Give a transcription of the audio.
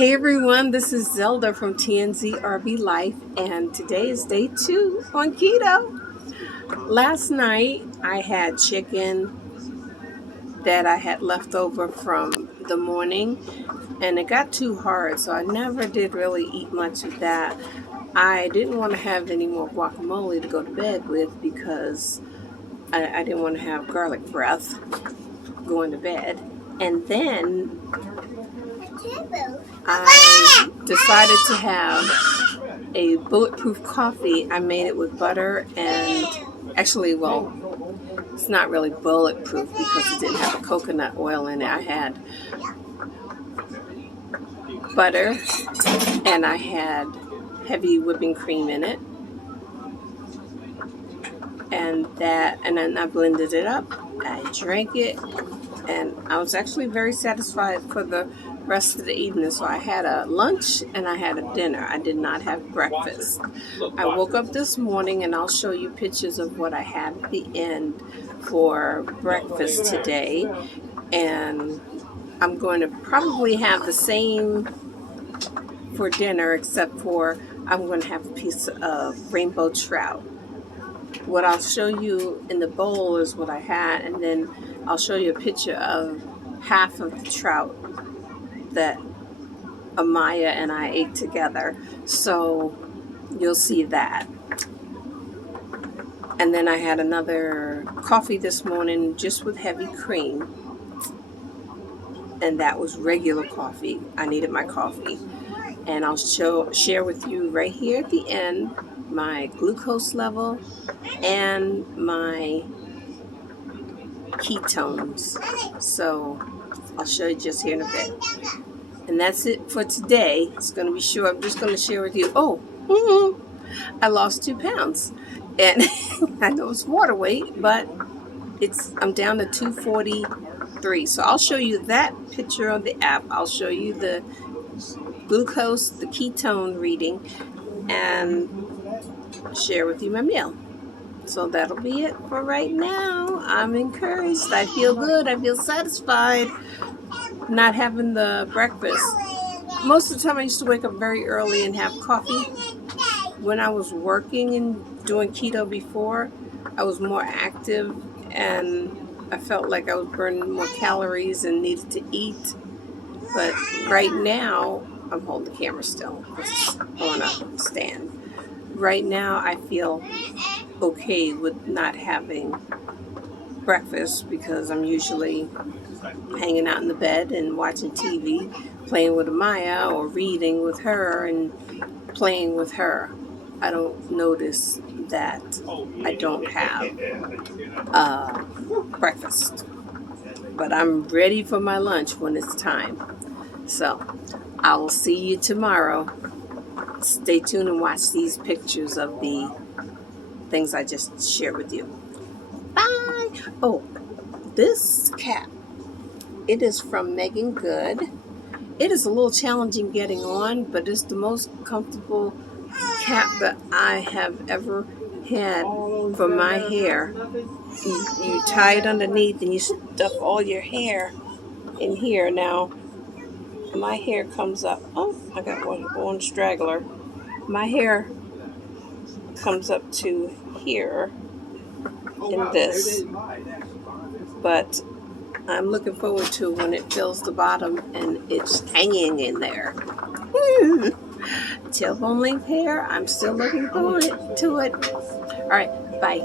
Hey everyone, this is Zelda from TNZ RV Life, and today is day 2 on keto. Last night I had chicken that I had left over from the morning, and it got too hard, so I never did really eat much of that. I didn't want to have any more guacamole to go to bed with because I didn't want to have garlic breath going to bed. And then I decided to have a bulletproof coffee. I made it with butter and actually, well, it's not really bulletproof because it didn't have a coconut oil in it. I had butter and I had heavy whipping cream in it. And then I blended it up. I drank it and I was actually very satisfied for the rest of the evening. So I had a lunch and I had a dinner. I did not have breakfast. I woke up this morning and I'll show you pictures of what I had at the end for breakfast today. And I'm going to probably have the same for dinner, except for I'm going to have a piece of rainbow trout. What I'll show you in the bowl is what I had, and then I'll show you a picture of half of the trout that Amaya and I ate together. So you'll see that. And then I had another coffee this morning just with heavy cream. And that was regular coffee. I needed my coffee. And I'll share with you right here at the end my glucose level and my ketones. So I'll show you just here in a bit. And that's it for today. It's going to be short. I'm just going to share with you. I lost 2 pounds. And I know it's water weight, but I'm down to 243. So I'll show you that picture on the app. I'll show you the glucose, the ketone reading, and share with you my meal. So that'll be it for right now. I'm encouraged. I feel good. I feel satisfied not having the breakfast. Most of the time I used to wake up very early and have coffee. When I was working and doing keto before, I was more active and I felt like I was burning more calories and needed to eat. But right now, I'm holding the camera still. It's on a stand. Right now, I feel okay with not having breakfast because I'm usually hanging out in the bed and watching TV, playing with Amaya or reading with her and playing with her. I don't notice that I don't have breakfast. But I'm ready for my lunch when it's time. So I will see you tomorrow. Stay tuned and watch these pictures of the things I just shared with you. Bye. Oh, this cap, it is from Megan Good. It is a little challenging getting on, but it's the most comfortable cap that I have ever had for my hair. You tie it underneath and you stuff all your hair in here. Now, my hair comes up. Oh, I got one straggler. My hair comes up to here in this. But I'm looking forward to when it fills the bottom and it's hanging in there. Tailbone length hair, I'm still looking forward to it. All right, bye.